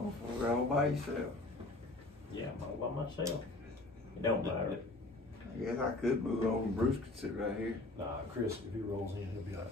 Don't go all by yourself. Yeah, I'm all by myself. It don't matter. I guess I could move over and Bruce could sit right here. Nah, Chris, if he rolls in, he'll be all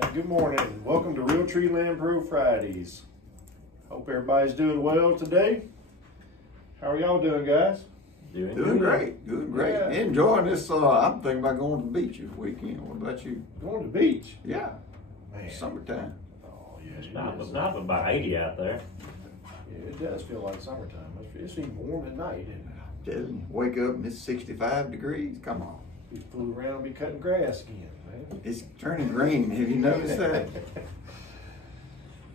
right. Good morning. Welcome to Realtree Land Pro Fridays. Hope everybody's doing well today. How are y'all doing, guys? Doing great. Doing great. Yeah. Enjoying this. I'm thinking about going to the beach this weekend. What about you? Going to the beach? Yeah. Man. Summertime. Oh, yeah. It's not about 80 out there. Yeah, it does feel like summertime. It's even warm at night, isn't it? Wake up and it's 65 degrees. Come on. We flew around and be cutting grass again, man. It's turning green. Have you noticed that?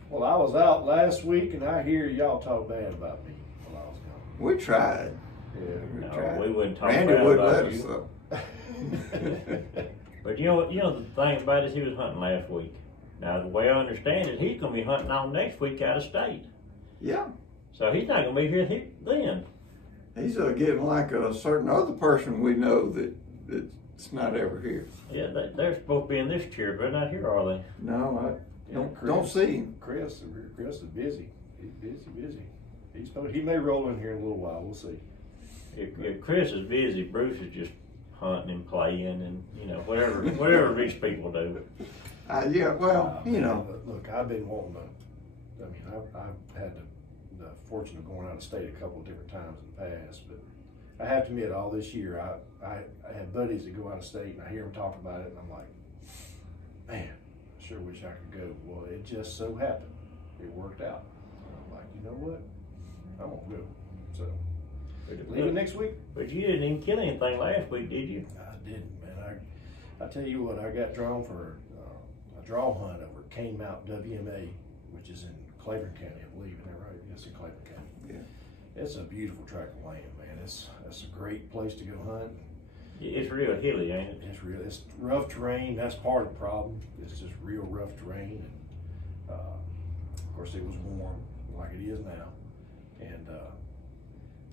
Well, I was out last week and I hear y'all talk bad about me while I was gone. We tried. Yeah. We No, tried. we wouldn't talk Randy bad wouldn't about let us you. though. But you know the thing about it is he was hunting last week. Now the way I understand it, he's gonna be hunting on next week out of state. Yeah. So he's not gonna be here then. He's getting like a certain other person we know that's not ever here. Yeah, they're supposed to be in this chair, but they're not here, are they? No, I Yeah, don't see him. Chris is busy. He's busy. He may roll in here in a little while. We'll see. If Chris is busy, Bruce is just hunting and playing and whatever rich people do. Yeah, well, Look, I've been wanting to. I mean, I've had the fortune of going out of state a couple of different times in the past, but I have to admit, all this year, I had buddies that go out of state, and I hear them talk about it, and I'm like, man, I sure wish I could go. Well, it just so happened it worked out. And I'm like, you know what? I won't go. So leaving next week. But you didn't even kill anything last week, did you? I didn't, man. I tell you what, I got drawn for a draw hunt over at Cane Mountain WMA, which is in Claiborne County, I believe. Isn't that right? Yes, in Claiborne County. Yeah. It's a beautiful tract of land, man. It's a great place to go hunt. It's real hilly, ain't it? It's rough terrain. That's part of the problem. It's just real rough terrain, and of course it was warm like it is now. And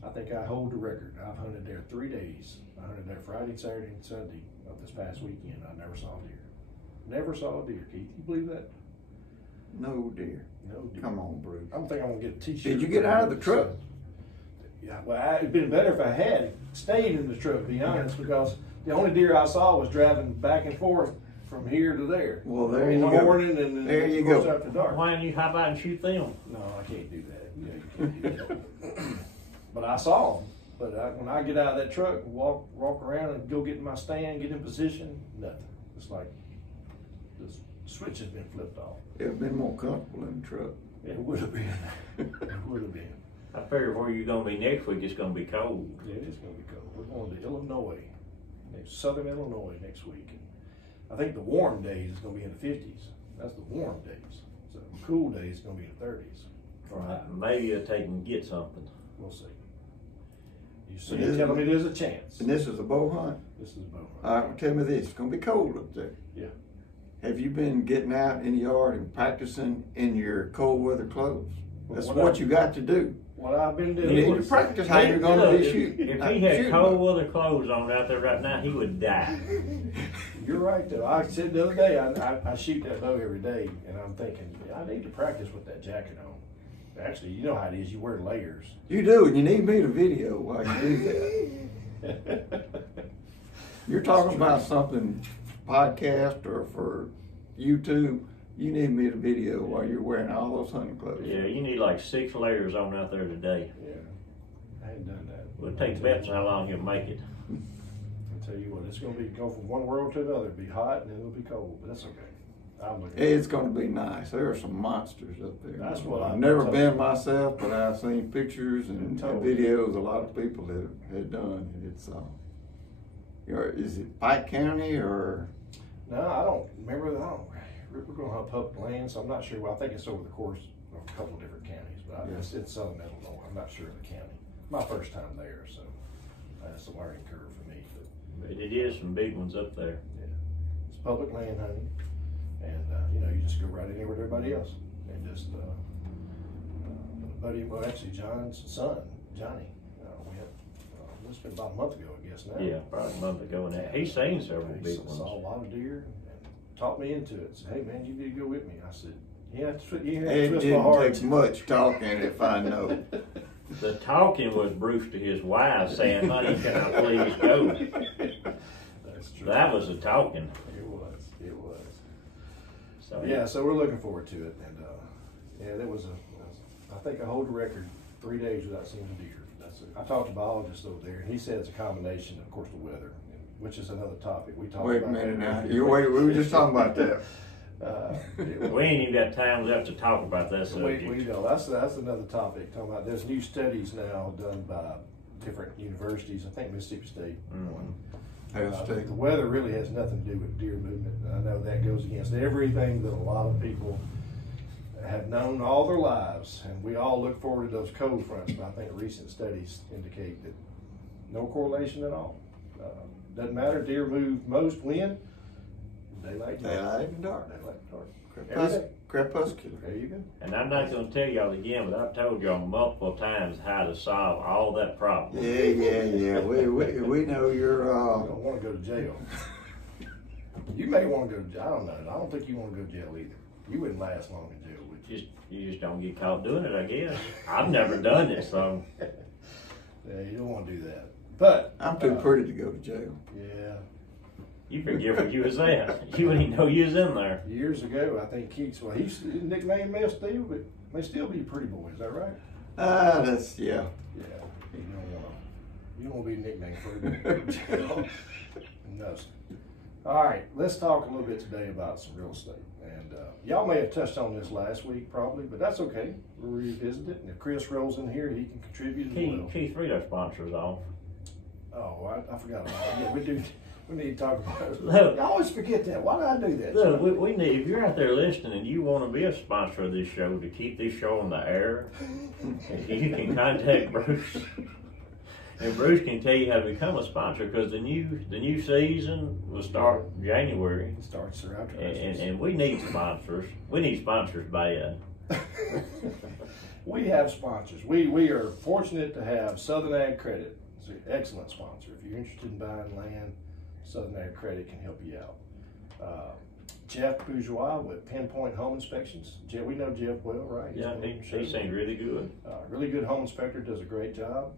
I think I hold the record. I've hunted there 3 days. I hunted there Friday, Saturday, and Sunday of this past weekend. I never saw a deer. Never saw a deer, Keith. You believe that? No deer. No deer. Come on, Bruce. I'm thinking I'm gonna get a t-shirt. Did you get out of the truck? Yeah, well, it'd been better if I had stayed in the truck, to be honest, because the only deer I saw was driving back and forth from here to there. Well, there in you the go. morning and There then you of course go. after dark. Why don't you hop out and shoot them? No, I can't do that. Yeah, you can't do that. But I saw them. But when I get out of that truck, walk around and go get in my stand, get in position, nothing. It's like the switch has been flipped off. It would have been more comfortable in the truck. It would have been. It would have been. I figure where you're gonna be next week, it's gonna be cold. Yeah, it is going to be cold. We're going to Illinois, southern Illinois next week. And I think the warm days is going to be in the 50s. That's the warm days. So the cool days is going to be in the 30s. Right. Maybe you'll take and get something. We'll see. You're telling me there's a chance. And this is a bow hunt? This is a bow hunt. All right, well, tell me this. It's going to be cold up there. Yeah. Have you been getting out in the yard and practicing in your cold weather clothes? That's What what I- you got to do. What I've been You doing. need to practice how you're going to be shooting. If he had cold weather clothes on out there right now, he would die. You're right, though. I said the other day, I shoot that bow every day, and I'm thinking, I need to practice with that jacket on. Actually, you know how it is. You wear layers. You do, and you need me to video while you do that. You're talking about something podcast or for YouTube. You need me to video while you're wearing all those hunting clothes. Yeah, you need like 6 layers on out there today. Yeah, I ain't done that. Well, it takes bets on how long he'll make it. I'll tell you what, it's going to go from one world to another. It'll be hot and it'll be cold, but that's okay. I'm looking. It's going to be nice. There are some monsters up there. That's what I've I'm never telling been you. myself, but I've seen pictures and videos a lot of people have done. It's is it Pike County or? No, I don't remember. We're going to have public land, so I'm not sure. Well, I think it's over the course of a couple of different counties, but it's southern Illinois. I'm not sure of the county. My first time there, so that's a learning curve for me. But it is some big ones up there. Yeah, it's public land hunting, and you just go right in there with everybody else, and just buddy. Well, actually, John's son, Johnny, it's been about a month ago, I guess now. Yeah, probably a month ago. And he's seen several He big saw ones. a lot of deer and talked me into it. Said, hey man, you need to go with me. I said, you have to It twist my didn't heart. take much talking if I know. The talking was Bruce to his wife saying, honey, can I please go? That's true. That was the talking. It was. So Yeah, so we're looking forward to it. And yeah, there was I think I hold the record 3 days without seeing a deer. I talked to a biologist over there, and he said it's a combination, of course, the weather, which is another topic. We talked Wait a about minute that. now. We were just talking about that. we ain't even got time left to talk about that subject. We know that's another topic. Talking about there's new studies now done by different universities. I think Mississippi State. Mm-hmm. The weather really has nothing to do with deer movement. I know that goes against everything that a lot of people have known all their lives, and we all look forward to those cold fronts. But I think recent studies indicate that no correlation at all. Doesn't matter. Deer move most when daylight and dark. Daylight dark. Crepuscular. There you go. And I'm not going to tell y'all again, but I've told y'all multiple times how to solve all that problem. Yeah. We know you're. You don't want to go to jail. You may want to go to jail. I don't know. I don't think you want to go to jail either. You wouldn't last long in jail, would you? You just don't get caught doing it, I guess. I've never done it, so. Yeah, you don't want to do that. But I'm too pretty to go to jail. Yeah. You forget what you was at. You wouldn't even know you was in there. Years ago, I think Keith, well, his nickname may still be Pretty Boy. Is that right? That's yeah. Yeah. You don't want to be nicknamed Pretty Boy. No. All right, let's talk a little bit today about some real estate. And y'all may have touched on this last week, probably, but that's okay. We'll revisit it. And if Chris rolls in here, he can contribute as well. Keith, read our sponsors off. Oh, I forgot about that. Yeah, we do. We need to talk about it. Look, I always forget that. Why did I do that? Look, we need, if you're out there listening and you want to be a sponsor of this show to keep this show on the air, you can contact Bruce. And Bruce can tell you how to become a sponsor, because the new season will start January. It starts around Christmas. And we need sponsors. We need sponsors bad. We have sponsors. We are fortunate to have Southern Ag Credit. It's an excellent sponsor. If you're interested in buying land, Southern Ag Credit can help you out. Jeff Bourgeois with Pinpoint Home Inspections. Jeff, we know Jeff well, right? Yeah, he seems really good. Really good home inspector, does a great job.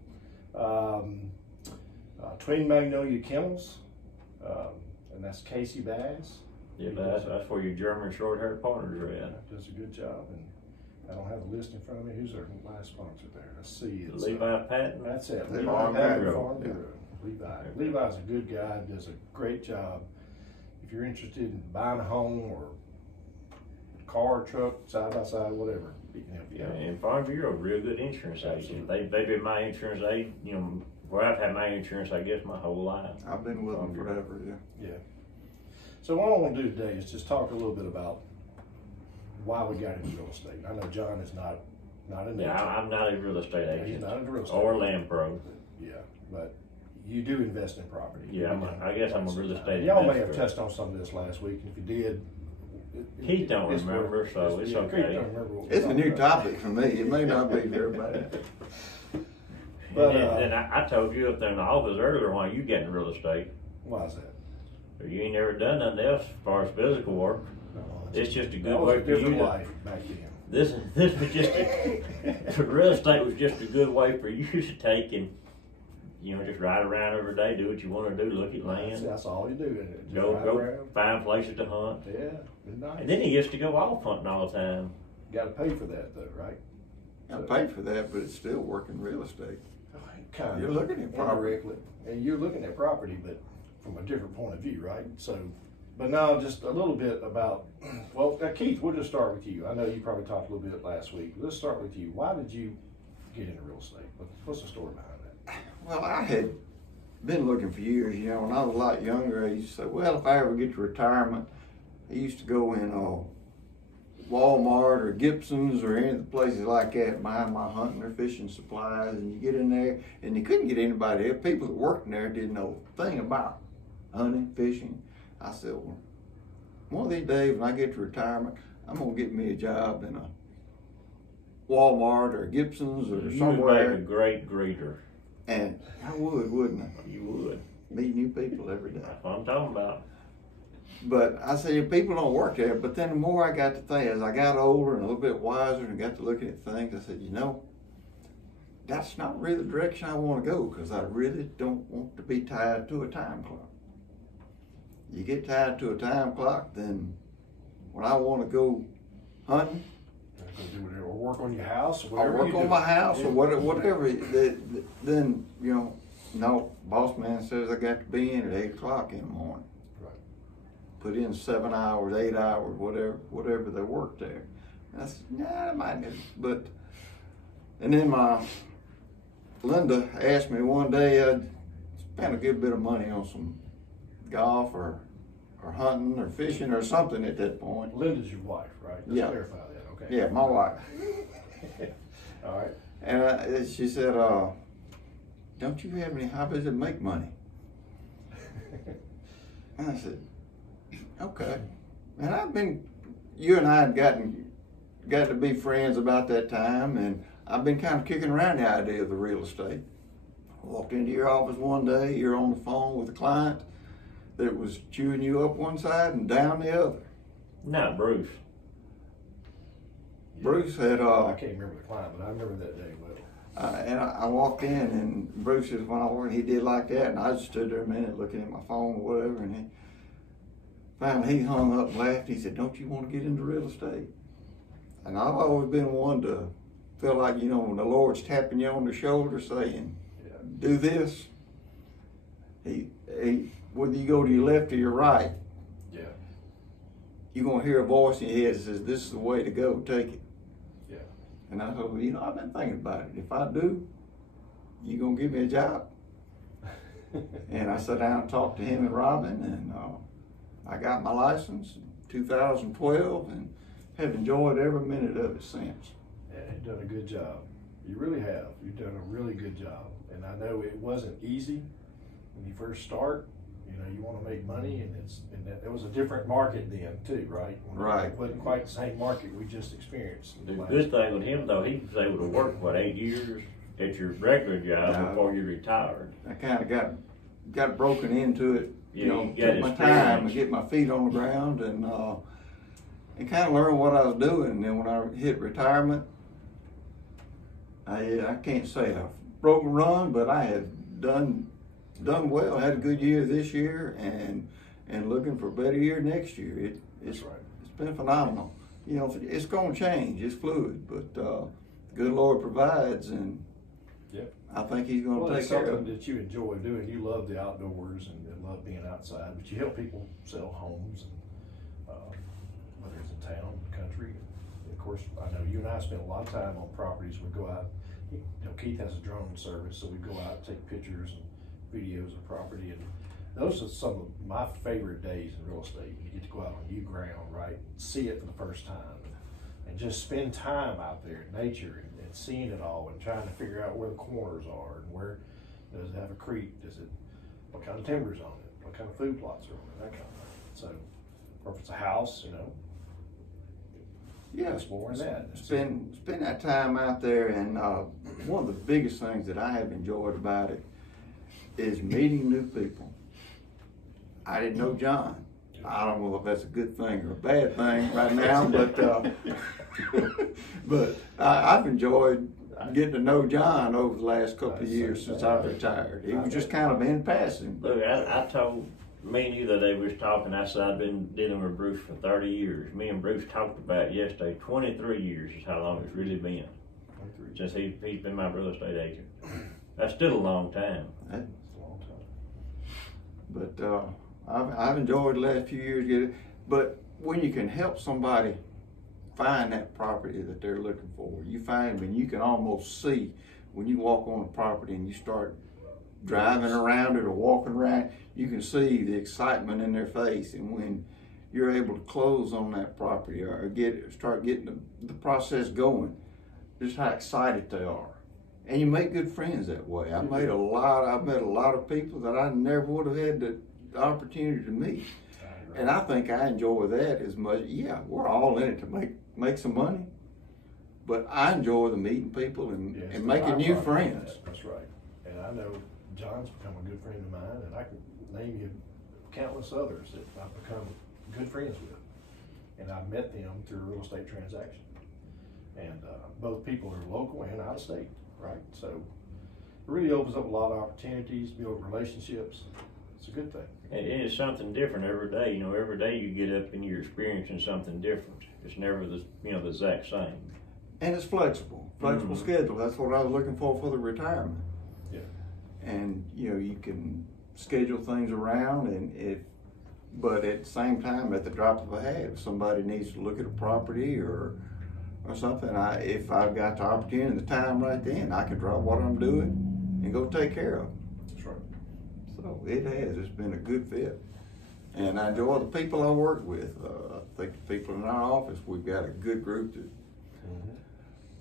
Twin Magnolia Kennels, and that's Casey Bass. Yeah, that's where your German short-haired partners are at. Does a good job, and I don't have a list in front of me. Who's our last sponsor there? Let's see. It's, Levi Patton. That's it. Levi Patton, Patton. Farm Bureau. Levi's a good guy, does a great job. If you're interested in buying a home or car, truck, side by side, whatever, he can help you out. And Farm Bureau, real good insurance agent. They've been my insurance agent, where I've had my insurance, I guess, my whole life. I've been with them forever. Yeah. So what I want to do today is just talk a little bit about why we got into real estate. I know John is not an agent. Yeah, I'm not a real estate agent. He's not a real estate or agent. land pro. Yeah, but you do invest in property. Yeah, I guess I'm a real estate Y'all may investor. have touched on some of this last week, and if you did, Keith don't remember, so it's okay. Keith don't remember what we It's a talked new about. topic for me. It may not be for everybody. But, and then I told you up there in the office earlier why you get in real estate. Why is that? You ain't never done nothing else as far as physical work. It's just a good That was way a for you different to. life back then. This was just real estate was just a good way for you to take and just ride around every day, do what you want to do, look at land, That's all you do. Isn't it? Just go ride around. find places to hunt, Yeah, good night. and then he gets to go off hunting all the time. Got to pay for that though, right? I paid for that, but it's still working real estate. Kind You're looking at property. indirectly, and you're looking at property, but from a different point of view, right? So, but now just a little bit about. Well, Keith, we'll just start with you. I know you probably talked a little bit last week. Let's start with you. Why did you get into real estate? What's the story behind that? Well, I had been looking for years. When I was a lot younger, I used to say, well, if I ever get to retirement, I used to go in Walmart or Gibson's or any of the places like that, buying my hunting or fishing supplies, and you get in there, and you couldn't get anybody there. People that worked in there didn't know a thing about hunting, fishing. I said, well, one of these days when I get to retirement, I'm gonna get me a job in a Walmart or Gibson's or You would somewhere. make a great greeter. And I would, wouldn't I? You would. Meet new people every day. That's what I'm talking about. But I say people don't work there. But then the more I got to think, as I got older and a little bit wiser and got to looking at things, I said, you know, that's not really the direction I want to go, because I really don't want to be tied to a time clock. You get tied to a time clock, then when I want to go hunting, or work on your house, or or whatever. work on my house, or whatever, then, you know, no, boss man says I got to be in at 8 o'clock in the morning. Right. Put in 7 hours, 8 hours, whatever they work there. And I said, nah, I might not. But, and then my Linda asked me one day, I'd spent a good bit of money on some golf or hunting or fishing or something at that point. Linda's your wife, right? Let's Yeah. clarify that, okay? Yeah, my wife. All right. And she said, don't you have any hobbies that make money? And I said, okay. And you and I had got to be friends about that time, and I've been kind of kicking around the idea of the real estate. I walked into your office one day, you're on the phone with a client that was chewing you up one side and down the other. Not Bruce. Bruce had, I can't remember the client, but I remember that day well. and I walked in, and Bruce is when I worked, he did like that, and I just stood there a minute looking at my phone or whatever, and finally he hung up and laughed. He said, don't you want to get into real estate? And I've always been one to feel like, you know, when the Lord's tapping you on the shoulder saying, do this, whether you go to your left or your right, you're going to hear a voice in your head that says, this is the way to go, take it. Yeah. And I thought, well, you know, I've been thinking about it. If I do, you going to give me a job? And I sat down and talked to him and Robin, and I got my license in 2012 and have enjoyed every minute of it since. Yeah, you've done a good job. You really have. You've done a really good job. And I know it wasn't easy when you first start. You know, you want to make money, and it was a different market then too, right? Right. It wasn't quite the same market we just experienced. The good thing with him, though, he was able to work, 8 years at your regular job before you retired. I kind of got broken into it, you know, you got took my experience. time to get my feet on the ground and kind of learn what I was doing. And then when I hit retirement, I can't say I've broken run, but I have done well. I had a good year this year, and looking for a better year next year. It's been phenomenal. You know, it's going to change. It's fluid, but the good Lord provides, and I think He's going to take care of it. It's something that you enjoy doing. You love the outdoors and love being outside, but you help people sell homes, and whether it's in town, the country. Of course, I know you and I spend a lot of time on properties. We go out. You know, Keith has a drone service, so we go out and take pictures and videos of property, and those are some of my favorite days in real estate. You get to go out on new ground, right? See it for the first time, and just spend time out there in nature and seeing it all, and trying to figure out where the corners are, and where does it have a creek? What kind of timber's on it? What kind of food plots are on it? That kind of thing. So, or if it's a house, you know. Yeah, exploring that. Spend that time out there, and one of the biggest things that I have enjoyed about it is meeting new people. I didn't know John. I don't know if that's a good thing or a bad thing right now, but I've enjoyed getting to know John over the last couple of years since I've retired. He was just kind of in passing. Look, I told me and you the day we was talking, I said I've been dealing with Bruce for 30 years. Me and Bruce talked about it yesterday. 23 years is how long it's really been. 23. Since he's been my real estate agent. That's still a long time. That's a long time. But I've enjoyed the last few years. But when you can help somebody find that property that they're looking for, you find when you can almost see when you walk on a property and you start driving around it or walking around, you can see the excitement in their face. And when you're able to close on that property or start getting the process going, just how excited they are. And you make good friends that way. I've met a lot of people that I never would have had the opportunity to meet. And I think I enjoy that as much. Yeah, we're all in it to make some money, but I enjoy the meeting people and making new friends. That's right. And I know John's become a good friend of mine, and I can name you countless others that I've become good friends with. And I've met them through a real estate transaction. And both people are local and out of state, right? So it really opens up a lot of opportunities, build relationships. It's a good thing. And it's something different every day. You know, every day you get up and you're experiencing something different. It's never the the exact same. And it's flexible schedule. That's what I was looking for the retirement. Yeah. And you can schedule things around, but at the same time, at the drop of a hat, if somebody needs to look at a property or something, if I've got the opportunity and the time right then, I can drop what I'm doing and go take care of it. That's right. So it's been a good fit. And I enjoy the people I work with. I think the people in our office, we've got a good group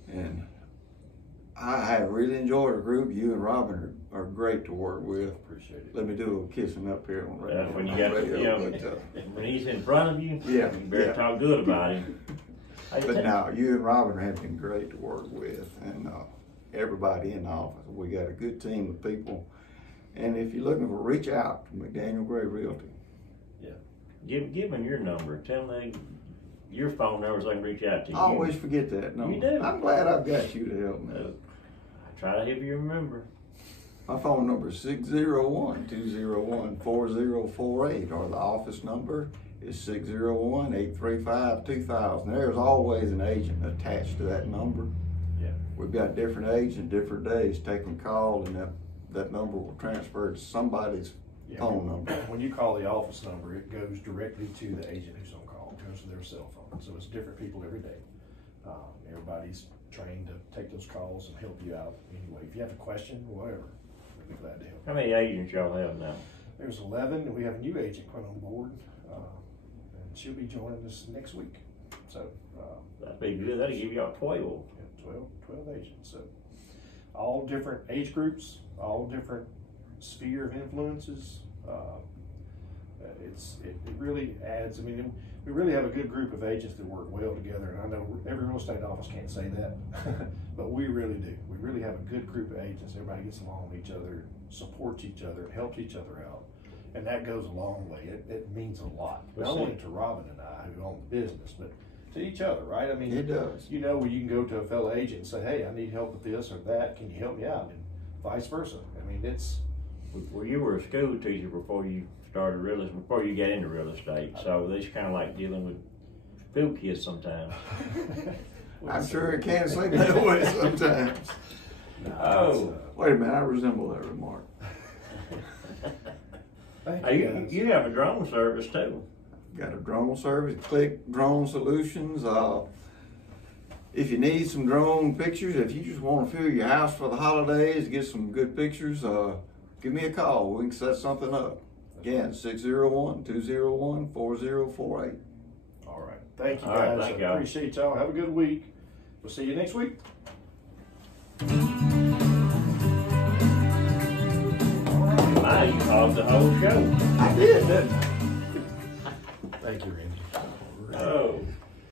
and I have really enjoyed our group. You and Robin are great to work with. Appreciate it. Let me do a little kissing up here on radio. When you got when he's in front of you, you better talk good about him. But now, you and Robin have been great to work with, and everybody in the office. We got a good team of people. And if you're looking for, reach out to McDaniel-Gray Realty. Yeah. Give them your number. Tell them your phone number so I can reach out to you. I always forget that number. You do. I'm glad I've got you to help me. I try to help you remember. My phone number is 601-201-4048, or the office number is 601-835-2000. There's always an agent attached to that number. Yeah. We've got different agents, different days taking call, and that number will transfer to somebody's phone number. When you call the office number, it goes directly to the agent who's on call. It goes to their cell phone. So it's different people every day. Everybody's trained to take those calls and help you out anyway. If you have a question, whatever, we'll be glad to help. How many agents y'all have now? There's 11, and we have a new agent coming on board, and she'll be joining us next week. So That'd be good. That'll give y'all 12. 12 agents. So all different age groups, all different sphere of influences. It really adds. I mean, we really have a good group of agents that work well together, and I know every real estate office can't say that, but we really do. We really have a good group of agents. Everybody gets along with each other, supports each other, and helps each other out, and that goes a long way. It means a lot, not only to Robin and I who own the business, but to each other, right? I mean, it does. Where you can go to a fellow agent and say, "Hey, I need help with this or that. Can you help me out?" And vice versa. I mean, it's. Well, you were a school teacher before you started before you got into real estate, so this kind of like dealing with school kids sometimes. I'm sure it can sleep that way sometimes. Wait a minute, I resemble that remark. You have a drone service too. Got a drone service, Click Drone Solutions. If you need some drone pictures, if you just want to fill your house for the holidays, get some good pictures, give me a call. We can set something up. Again, 601-201-4048. All right. Thank you, All right, guys. thank I y'all. appreciate y'all. Have a good week. We'll see you next week. Wow, you caused the whole show. I did, didn't I?